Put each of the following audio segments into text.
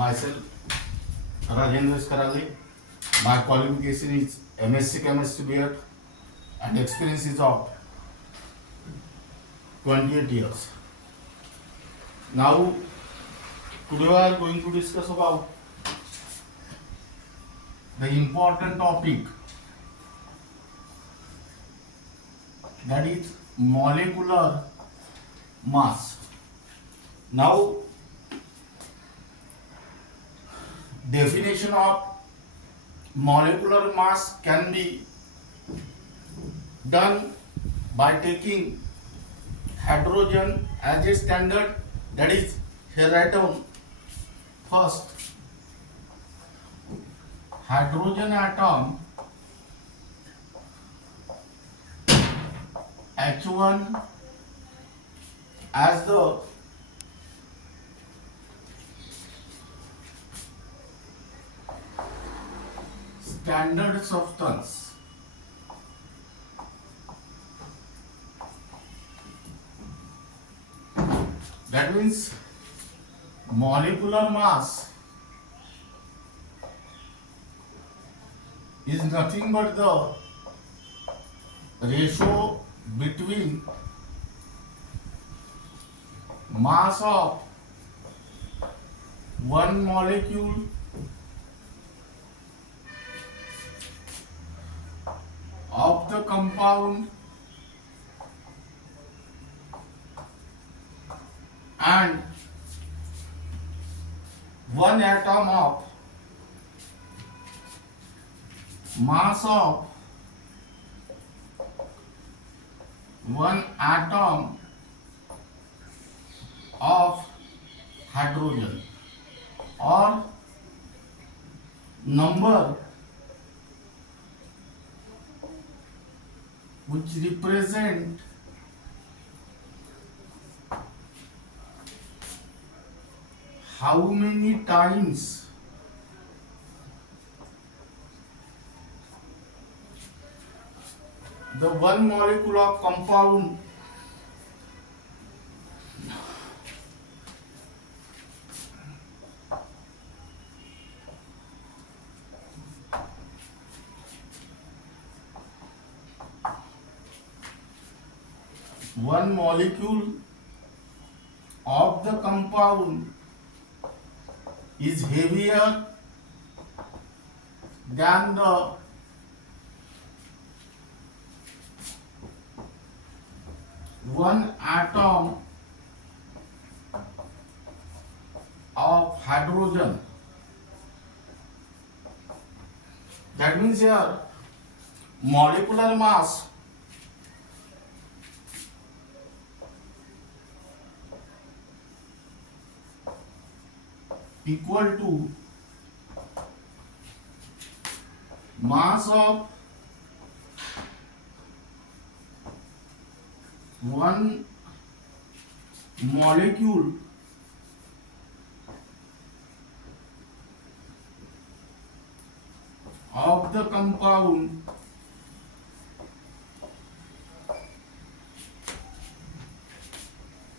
Myself, Rajendra Karale. My qualification is MSc Chemistry B.Ed and experience is of 28 years. Now, today we are going to discuss about the important topic, that is molecular mass. Now, definition of molecular mass can be done by taking hydrogen as a standard, that is, here write down first hydrogen atom H1 as the standard substance. That means molecular mass is nothing but the ratio between mass of one molecule of the compound and one atom of mass of one atom of hydrogen, or number which represent how many times the one molecule of compound one molecule of the compound is heavier than the one atom of hydrogen. That means here molecular mass equal to mass of one molecule of the compound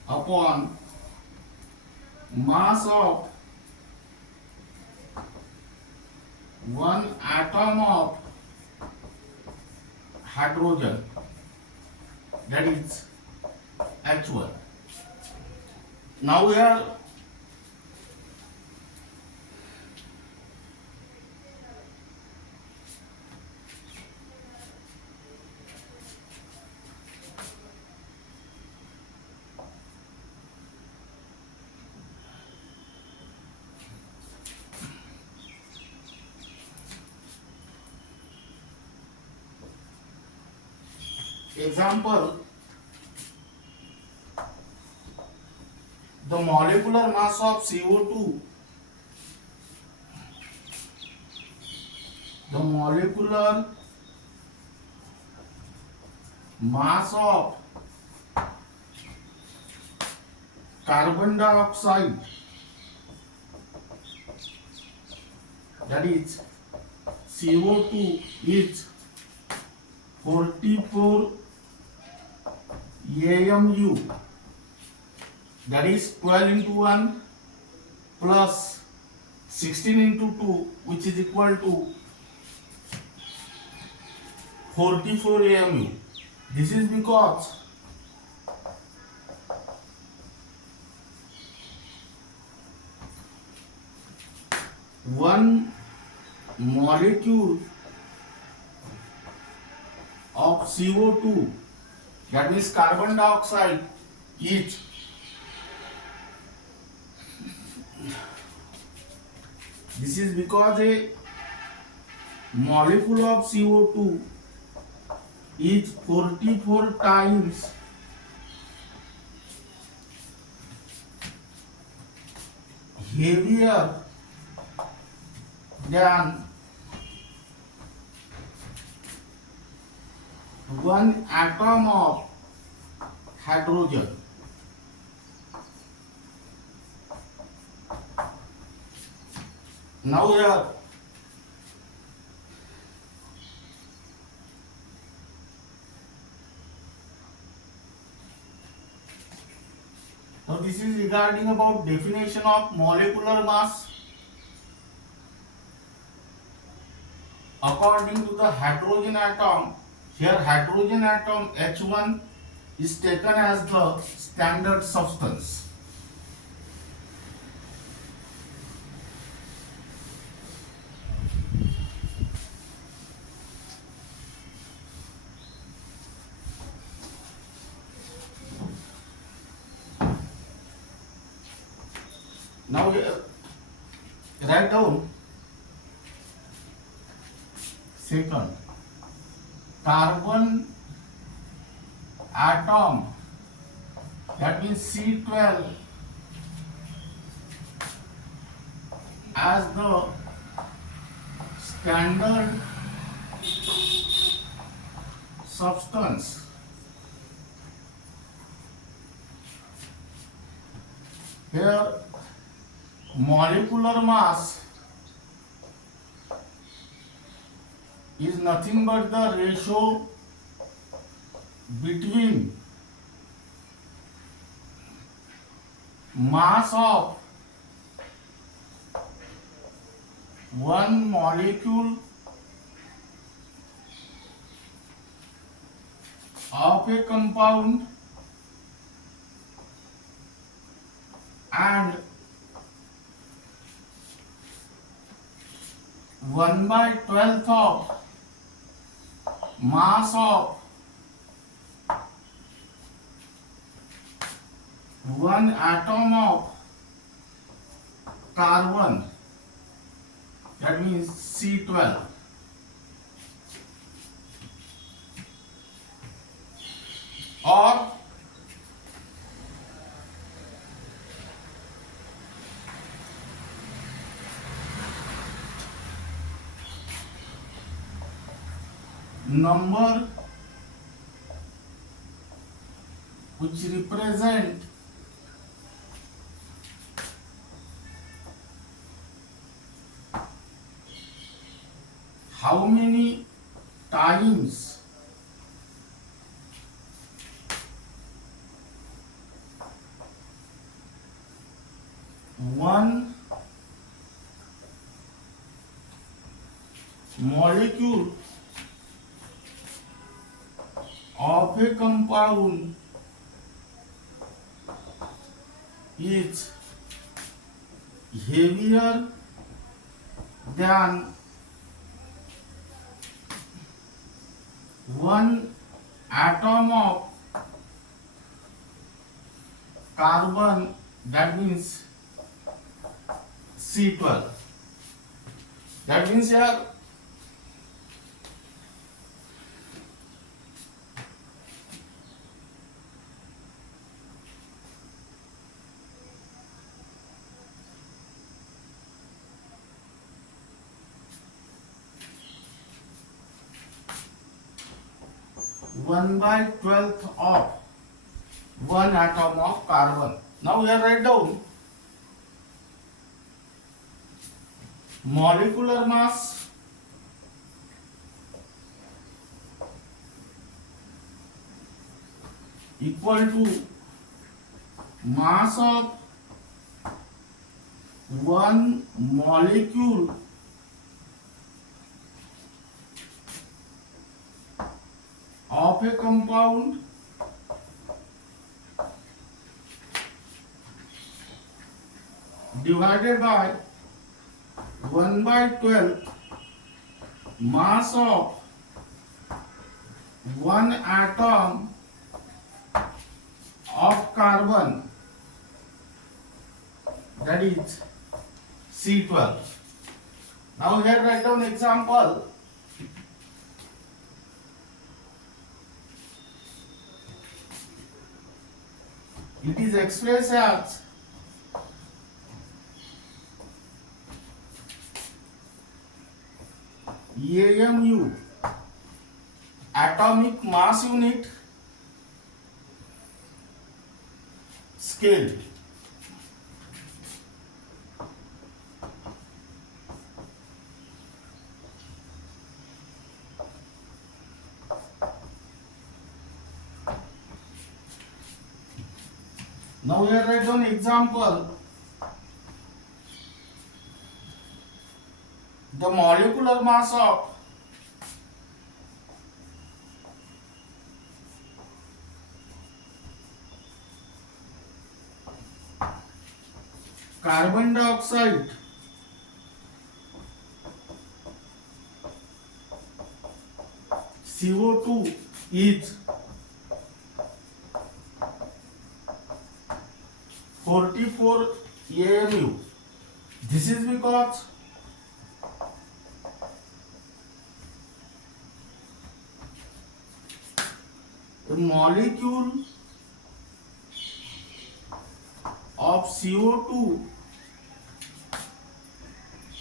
upon mass of one atom of hydrogen, that is H1. Now here example, the molecular mass of CO2, the molecular mass of carbon dioxide, that is CO2, is 44 AMU, that is 12 into 1 plus 16 into 2, which is equal to 44 AMU. This is because one molecule of CO2, that means carbon dioxide, each this is because a molecule of CO2 is 44 times heavier than one atom of hydrogen. Now here this is regarding about definition of molecular mass. According to the hydrogen atom, here hydrogen atom H1 is taken as the standard substance. Now write down second carbon atom, that means C12, as the standard substance. Here molecular mass is nothing but the ratio between mass of one molecule of a compound and 1/12 of mass of one atom of carbon, that means C12. Or number which represent how many times one molecule of a compound is heavier than one atom of carbon, that means C12. That means here one by 12th of one atom of carbon. Now here write down molecular mass equal to mass of one molecule of a compound divided by 1/12 mass of one atom of carbon, that is C12. Now here write down example. It is expressed as AMU, atomic mass unit scale. Now here write down example. The molecular mass of carbon dioxide CO2 is 44 AMU. This is because the molecule of CO2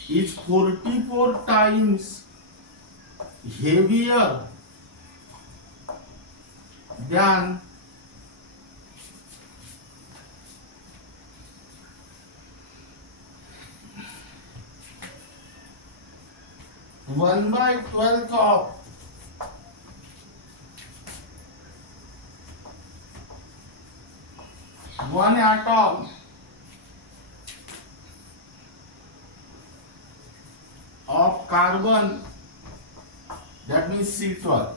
is 44 times heavier than one by 12 of one atom of carbon, that means C12.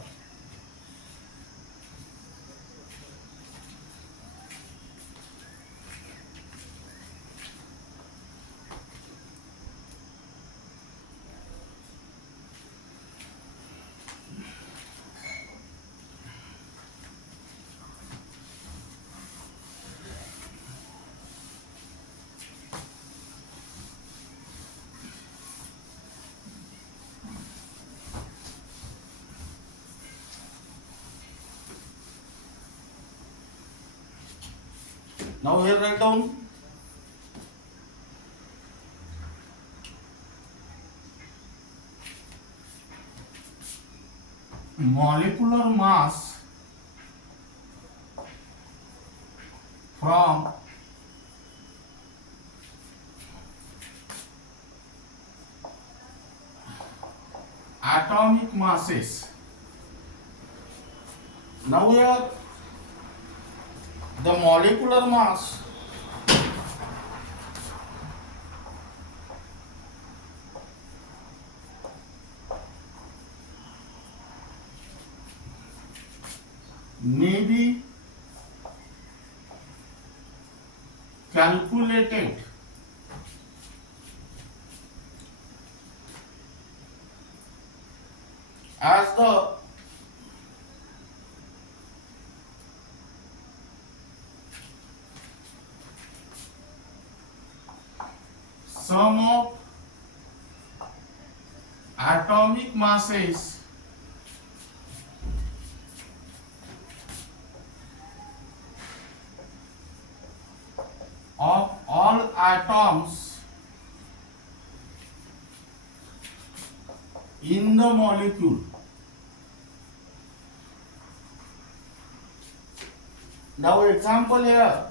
Now here write down molecular mass from atomic masses. Now here the molecular mass may be calculated as the sum of atomic masses of all atoms in the molecule. Now example here,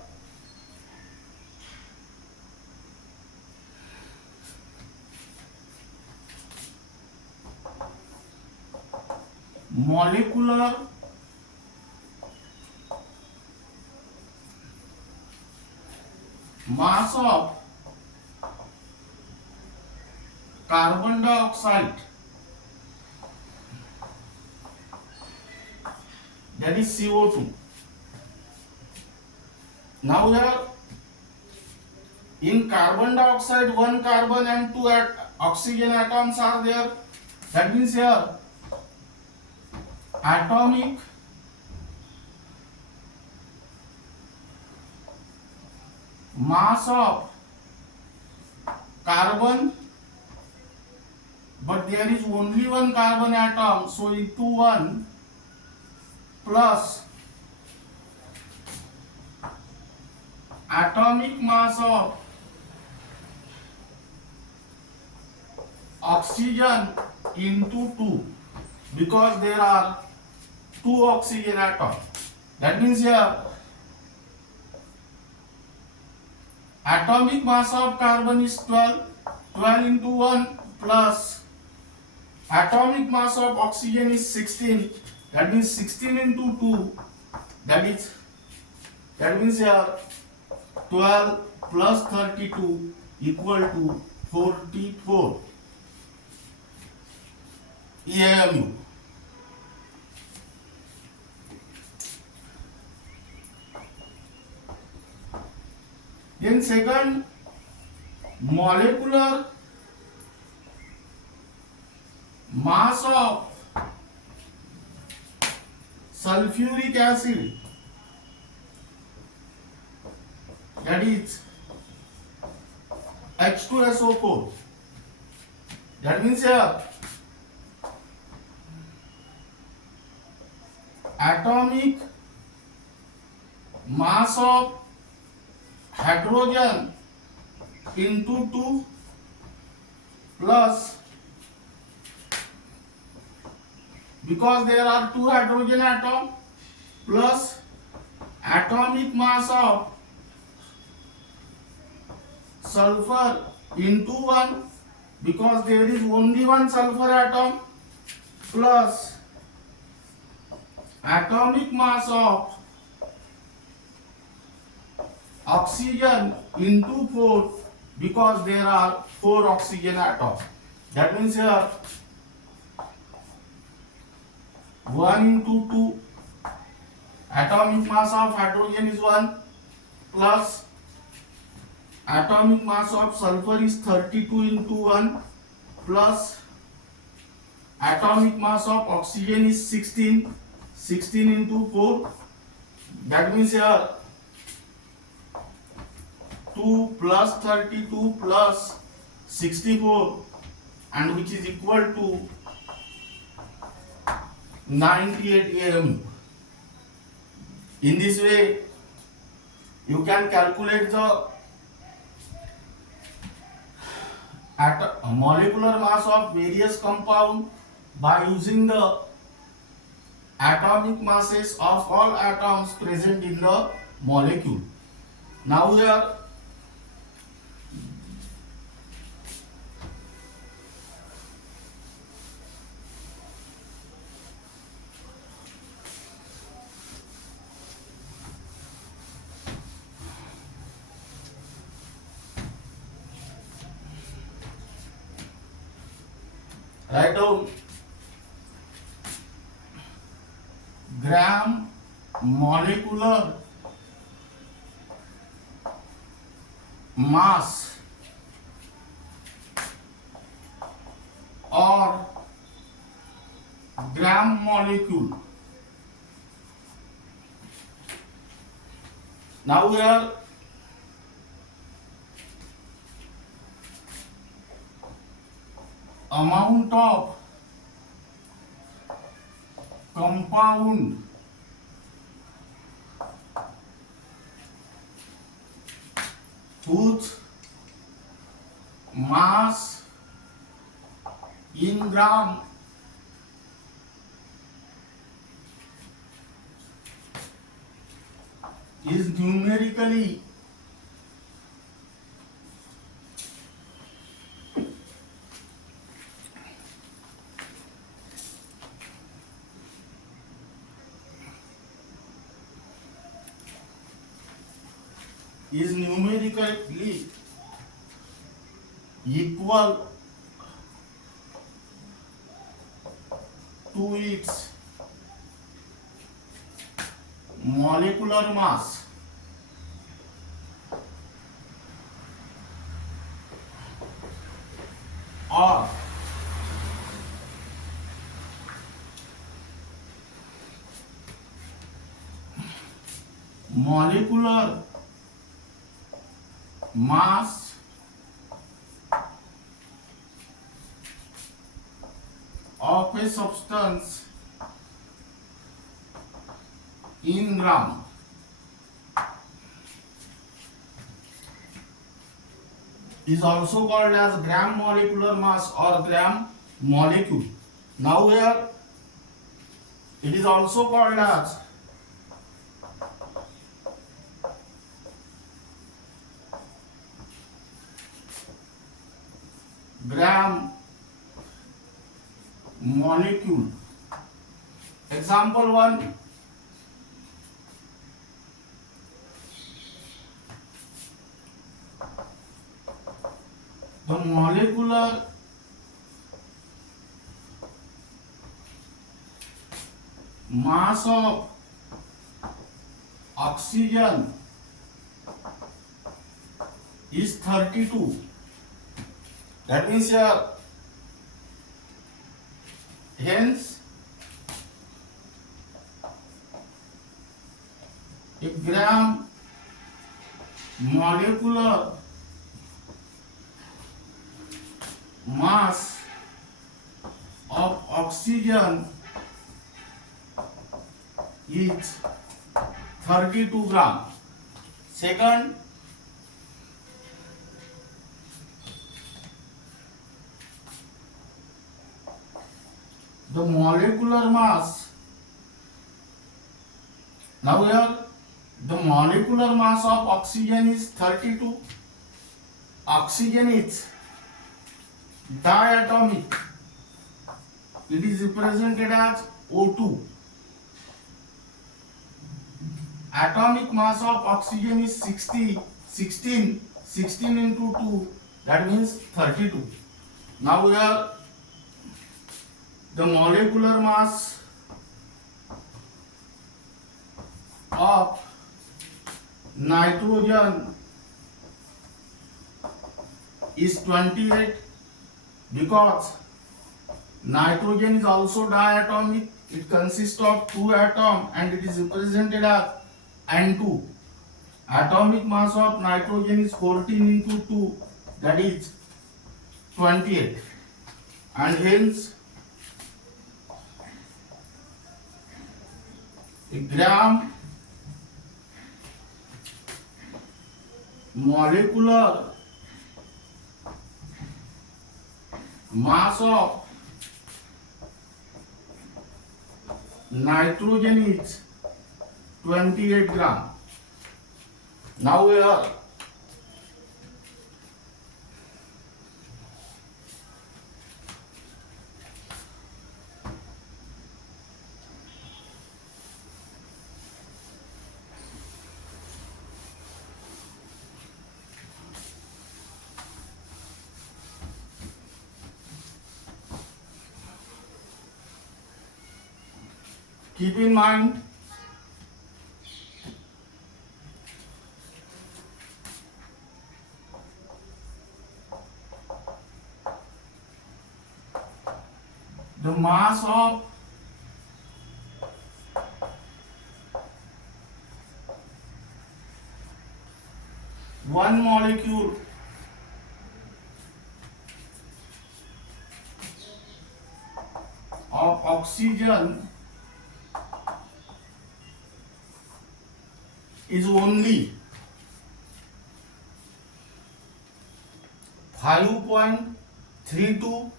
molecular mass of carbon dioxide, that is CO2. Now here in carbon dioxide, one carbon and two oxygen atoms are there. That means here atomic mass of carbon, but there is only one carbon atom, so into 1 plus atomic mass of oxygen into 2, because there are 2 oxygen atoms. That means here atomic mass of carbon is 12, 12 into 1 plus atomic mass of oxygen is 16, that means 16 into 2, that means here 12 plus 32 equal to 44 EAMU. Then second, molecular mass of sulfuric acid, that is H2SO4. That means here atomic mass of hydrogen into 2 plus, because there are 2 hydrogen atoms, plus atomic mass of sulfur into 1, because there is only one sulfur atom, plus atomic mass of oxygen into 4, because there are 4 oxygen atoms. That means here 1 into 2, atomic mass of hydrogen is 1, plus atomic mass of sulfur is 32 into 1, plus atomic mass of oxygen is 16, 16 into 4, that means here 2 plus 32 plus 64, and which is equal to 98 AMU. In this way, you can calculate the molecular mass of various compounds by using the atomic masses of all atoms present in the molecule. Now here write down gram molecular mass or gram molecule. Now here amount of compound whose mass in gram is numerically equal to its molecular mass or molecular mass of a substance in gram is also called as gram molecular mass or gram molecule. Now here it is also called as gram molecule. Example 1, the molecular mass of oxygen is 32. That means here, hence a gram molecular mass of oxygen is 32 gram. Second, the molecular mass. Now here the molecular mass of oxygen is 32. Oxygen is diatomic. It is represented as O2. Atomic mass of oxygen is 16 into 2, that means 32. Now here the molecular mass of nitrogen is 28 because nitrogen is also diatomic. It consists of 2 atoms and it is represented as N2. Atomic mass of nitrogen is 14 into 2, that is 28, and hence a gram molecular mass of nitrogen is 28 gram. Now we are keep in mind the mass of one molecule of oxygen is only 5.32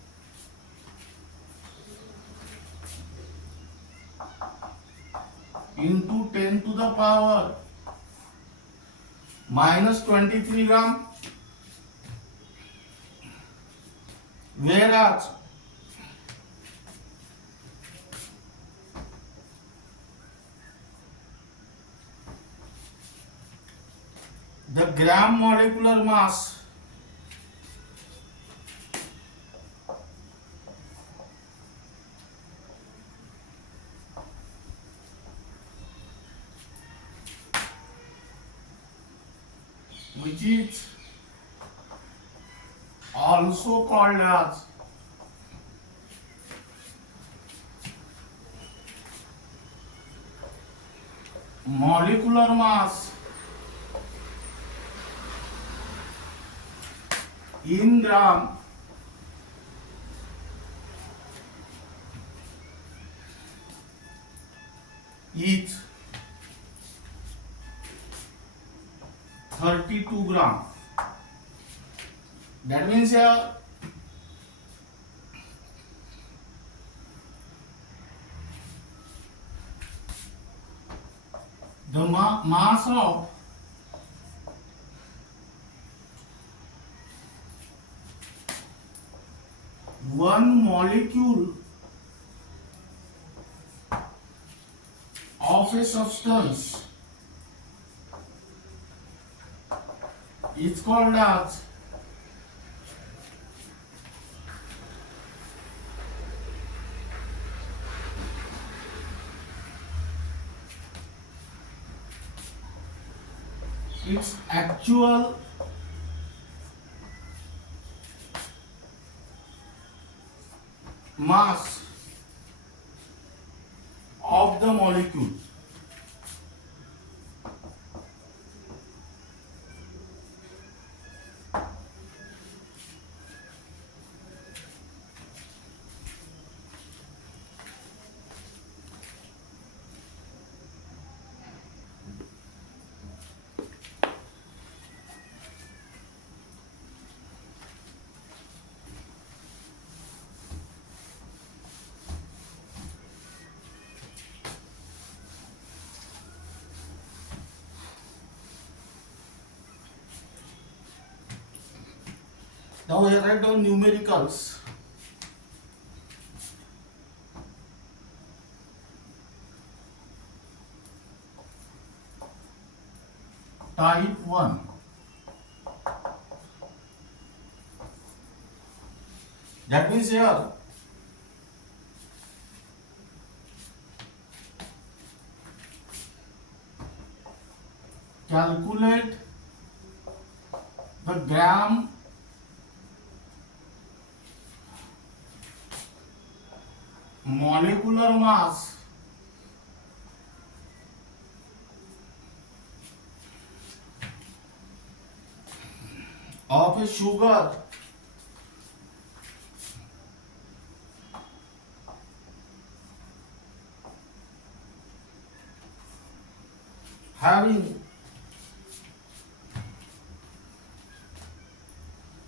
into 10 to the power minus 23 gram, whereas the gram molecular mass which is also called as molecular mass in gram is 32 gram. That means here the mass of one molecule of a substance is called as its actual mass of the molecule. Now I write down numericals. Type 1. That means here calculate the gram molecular mass of a sugar having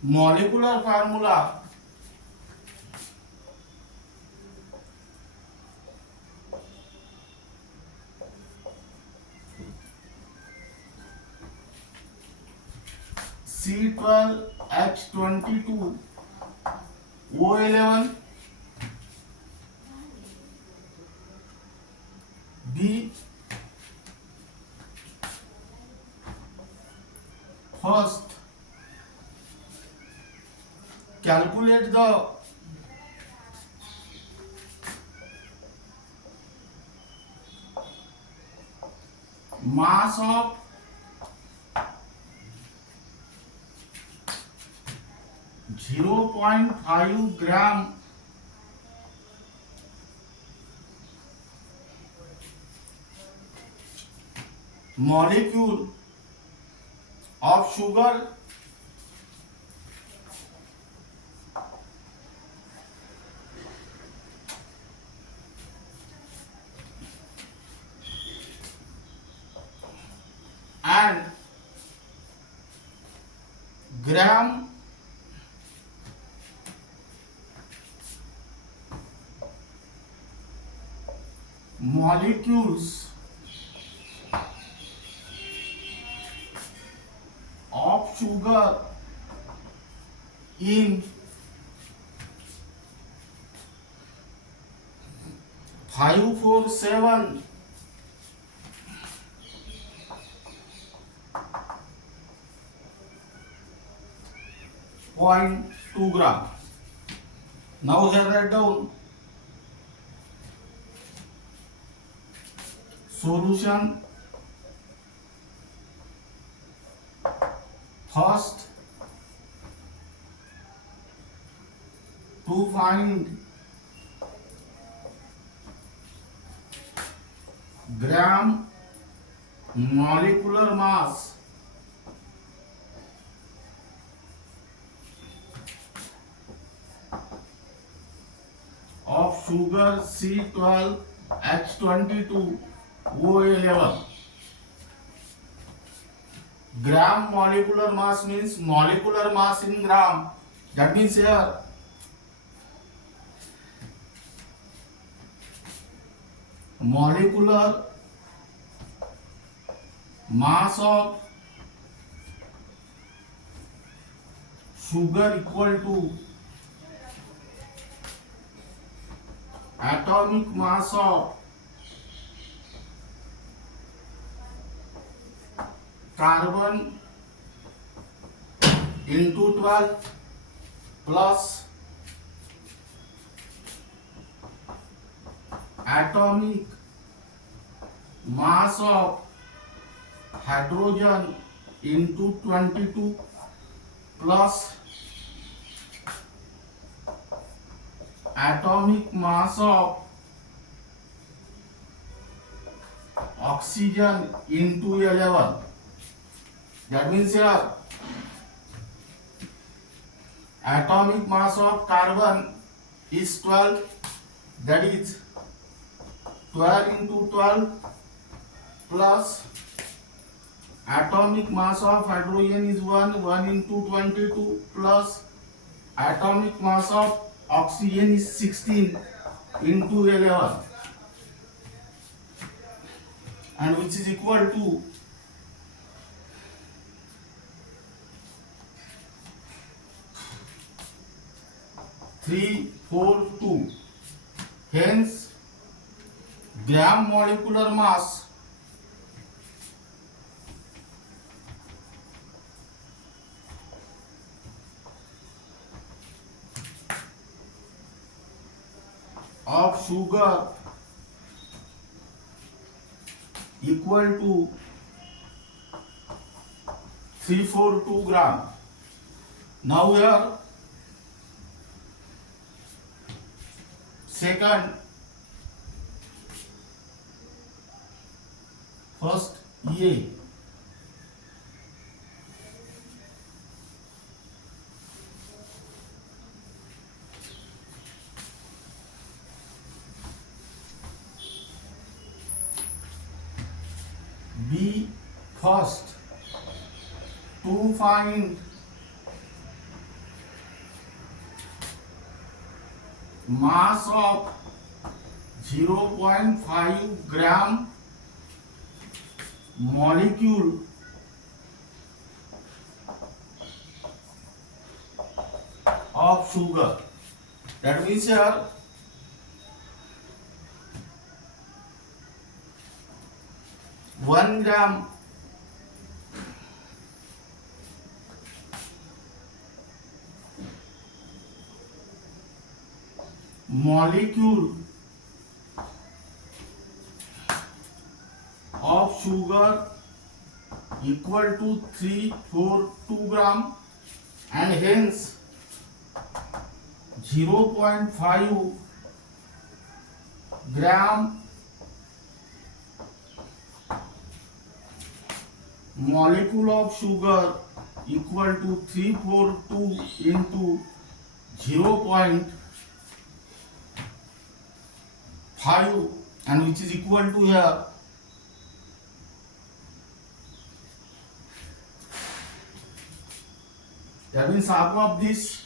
molecular formula C12H22O11 B. First, calculate the mass of zero point 0.5 gram molecule of sugar and gram molecules of sugar in 547.2 gram. Now here write down solution First, to find gram molecular mass of sugar C12H22O11. Gram molecular mass means molecular mass in gram. That means here molecular mass of sugar equal to atomic mass of carbon into 12 plus atomic mass of hydrogen into 22 plus atomic mass of oxygen into 11. That means here atomic mass of carbon is 12, that is 12 into 12 plus atomic mass of hydrogen is 1 into 22 plus atomic mass of oxygen is 16 into 11, and which is equal to 342. Hence, gram molecular mass of sugar equal to 342 gram. Now here second, first A, B, first to find mass of 0.5 gram molecule of sugar. That means here one gram molecule of sugar equal to 342 gram, and hence 0.5 gram molecule of sugar equal to 342 into 0.5, and which is equal to here that means half of this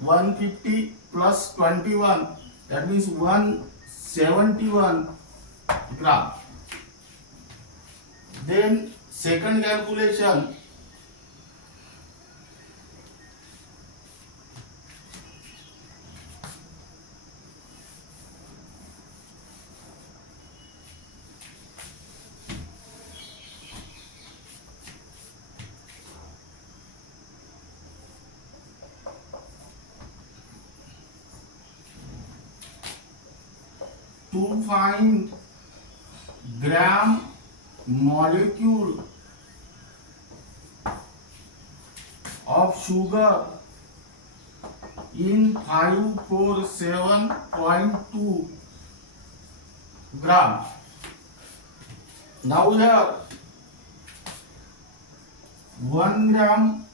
150 plus 21, that means 171 gram. Then second calculation, to find gram molecule of sugar in 547.2 gram. Now here 1 gram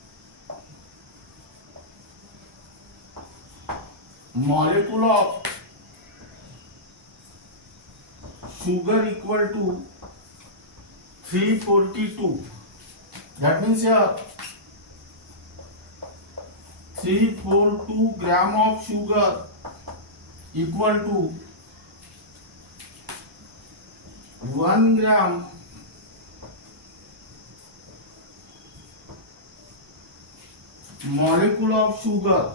molecule of sugar equal to 342. That means here 342 gram of sugar equal to 1 gram molecule of sugar,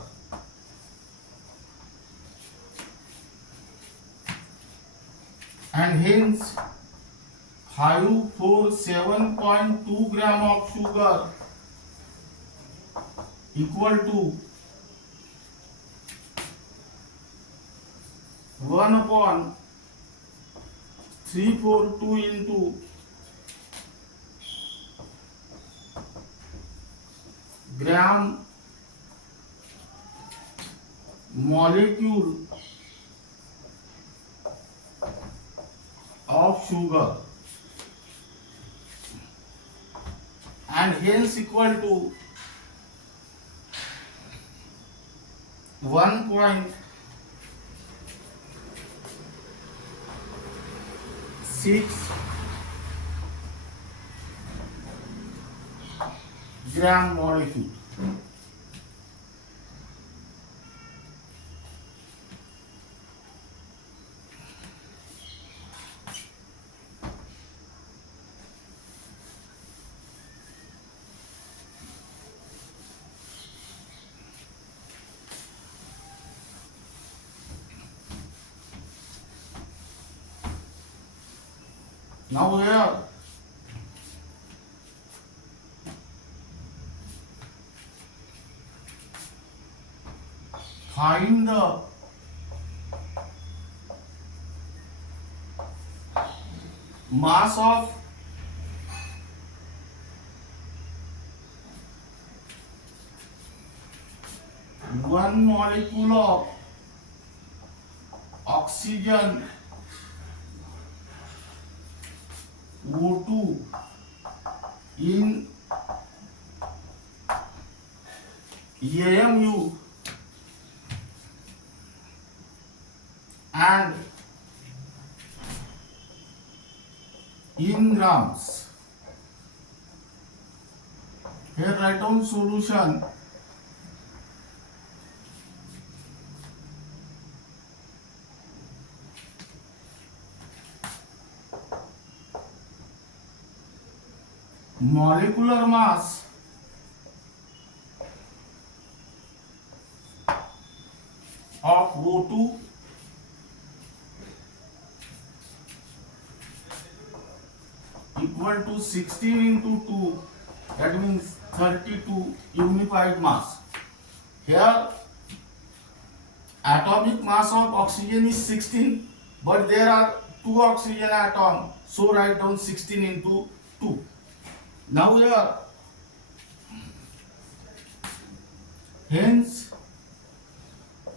and hence 547.2 gram of sugar equal to 1 upon 342 into gram molecule of sugar, and hence equal to 1.6 gram molecule. Now here find the mass of one molecule of oxygen O2 in AMU and in grams. Here write down solution. Molecular mass of O2 equal to 16 into 2, that means 32 unified mass. Here atomic mass of oxygen is 16, but there are 2 oxygen atoms, so write down 16 into 2. Now here, hence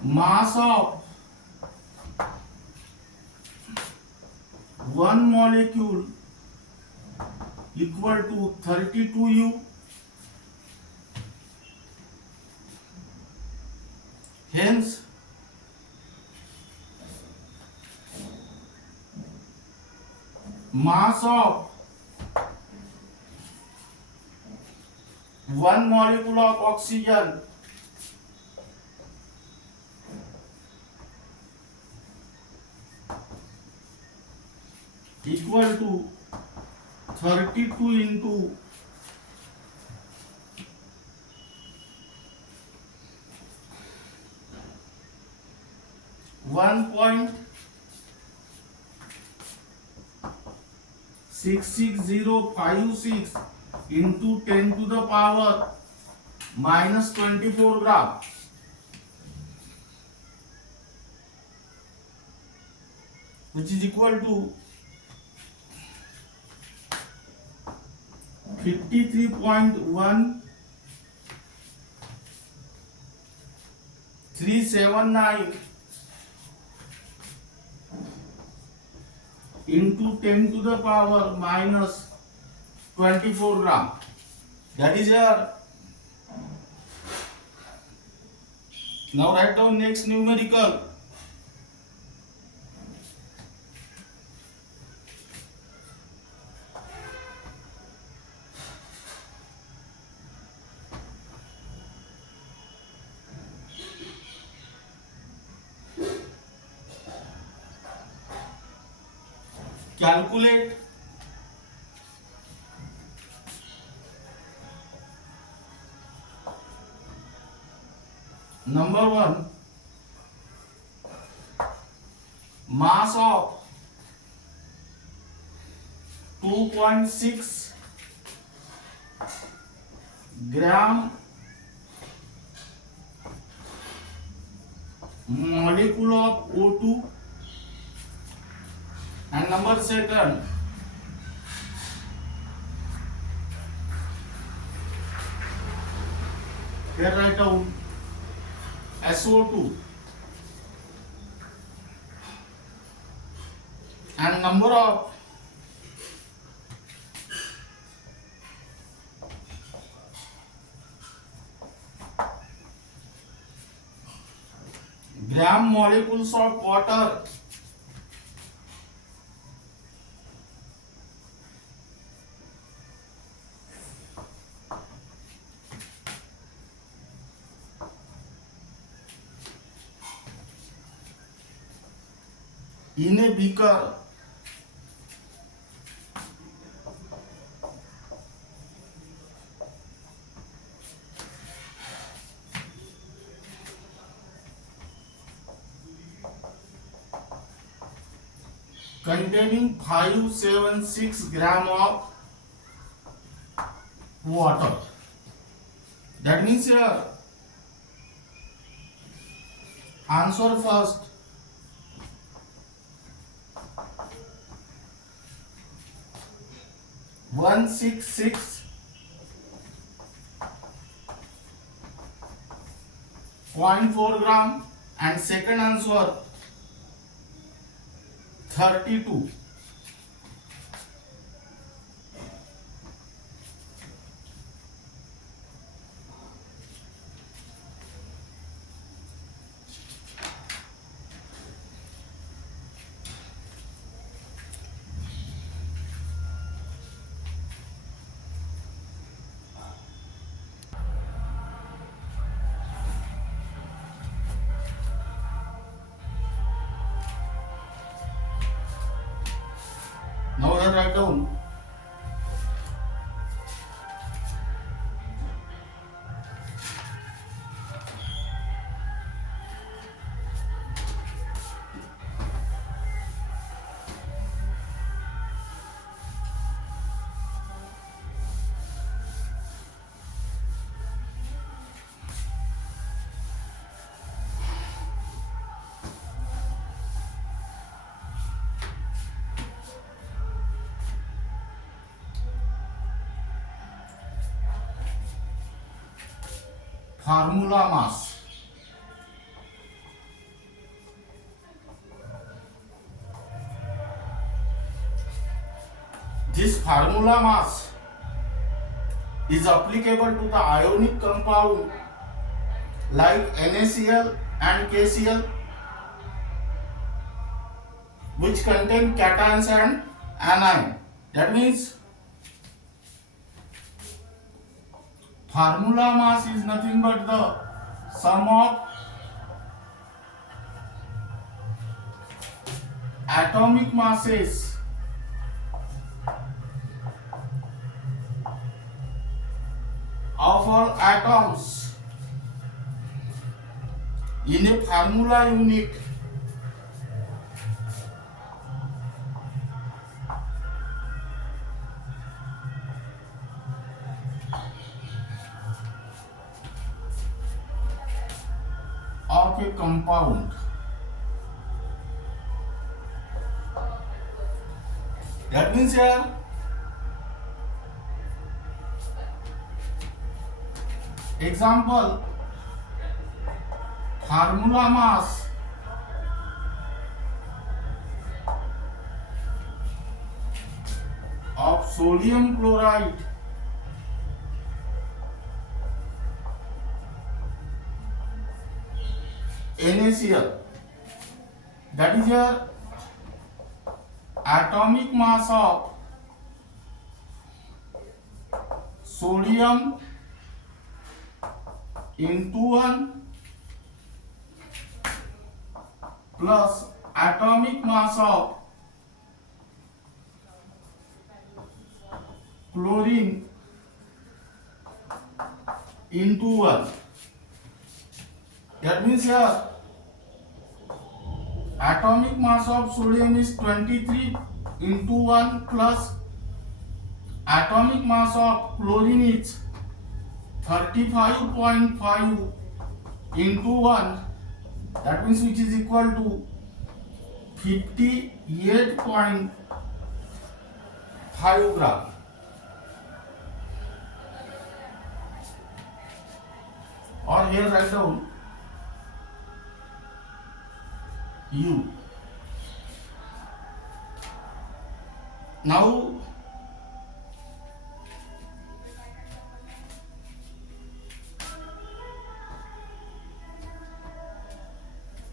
mass of one molecule equal to 32U, hence mass of one molecule of oxygen equal to 32 into 1.66056 into 10 to the power minus 24 gram, which is equal to 53.1 379 into 10 to the power minus 24 gram. That is here. Now write down next numerical. Calculate number 1, mass of 2.6 gram molecule of O2, and number 2, here write down SO2, and number of gram molecules of water. In a beaker containing 576 gram of water. That means here answer first. 166.4 gram, and second answer 32. Now here write down formula mass. This formula mass is applicable to the ionic compound like NaCl and KCl, which contain cations and anion. That means formula mass is nothing but the sum of atomic masses of all atoms in a formula unit of a compound. That means here example formula mass of sodium chloride NaCl, that is your atomic mass of sodium into 1 plus atomic mass of chlorine into 1. That means here atomic mass of sodium is 23 into 1 plus atomic mass of chlorine is 35.5 into 1. That means which is equal to 58.5 gram. Or here write down U. Now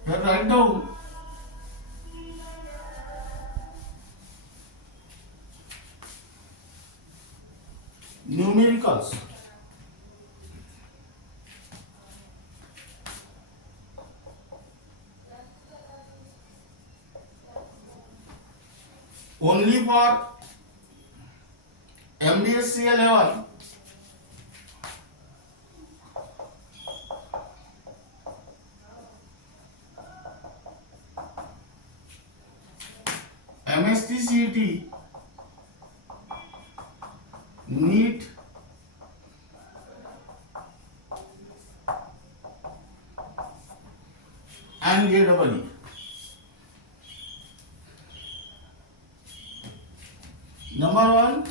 here write down numericals. Only for MBSE level MHT-CET, NEET, and JEE. Number 1,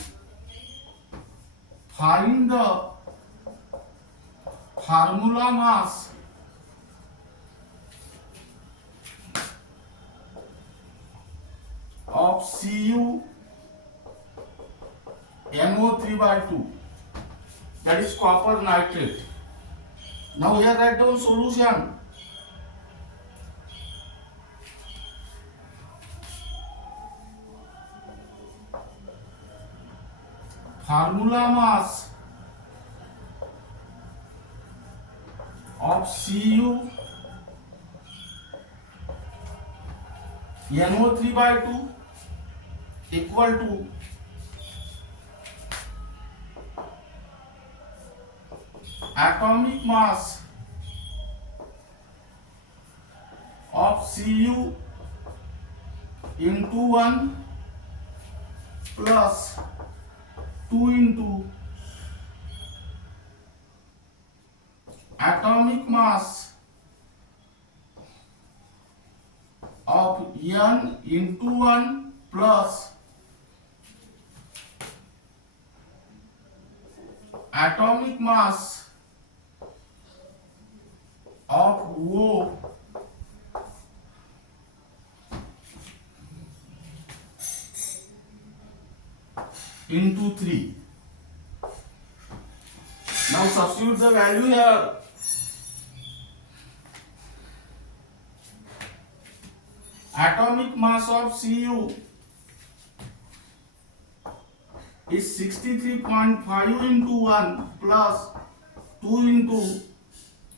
find the formula mass of Cu NO3/2, that is copper nitrate. Now here write down solution. Formula mass of Cu NO3/2 equal to atomic mass of Cu into 1 plus 2 into atomic mass of N into 1 plus atomic mass of O into 3. Now substitute the value here. Atomic mass of Cu is 63.5 into 1 plus 2 into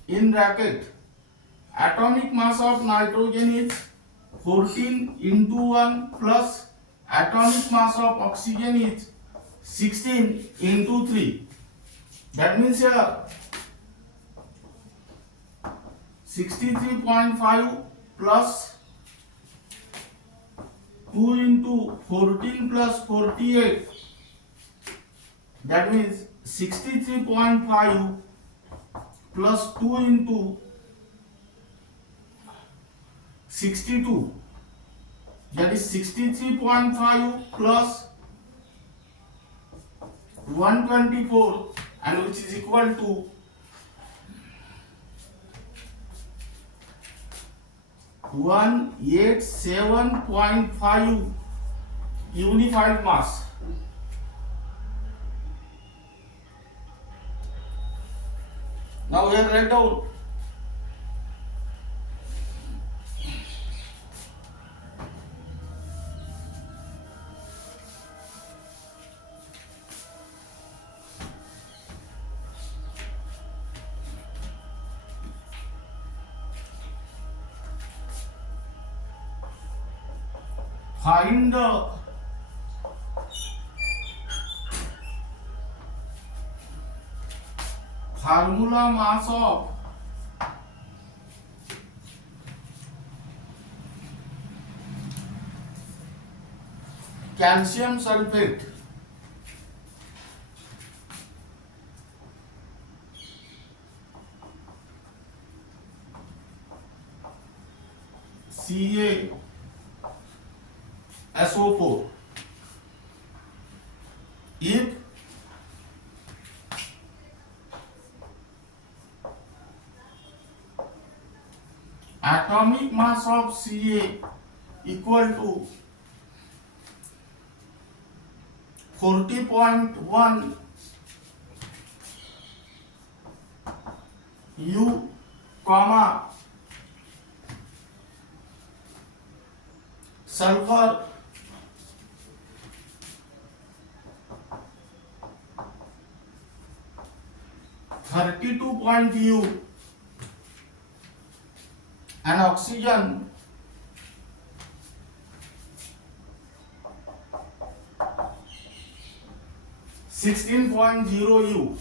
in bracket atomic mass of nitrogen is 14 into 1 plus atomic mass of oxygen is 16 into 3. That means here 63.5 plus 2 into 14 plus 48, that means 63.5 plus 2 into 62, that is 63.5 plus 124, and which is equal to 187.5 unified mass. Now here write down find the formula mass of calcium sulfate CaSO4 if atomic mass of Ca equal to 40.1 U, sulfur 32 U and oxygen 16.0 U.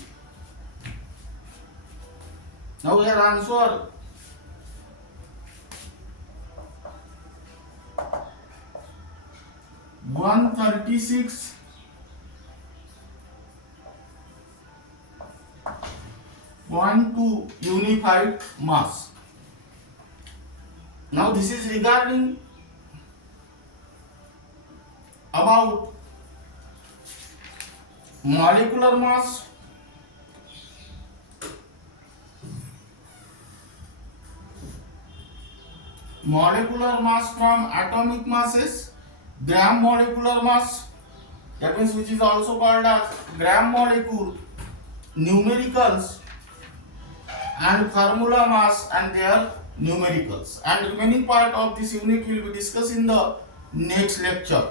Now here answer one 36.2 unified mass. Now this is regarding about molecular mass. Molecular mass from atomic masses, gram molecular mass, that means which is also called as gram molecule, numericals, and formula mass and their numericals. And remaining part of this unit will be discussed in the next lecture.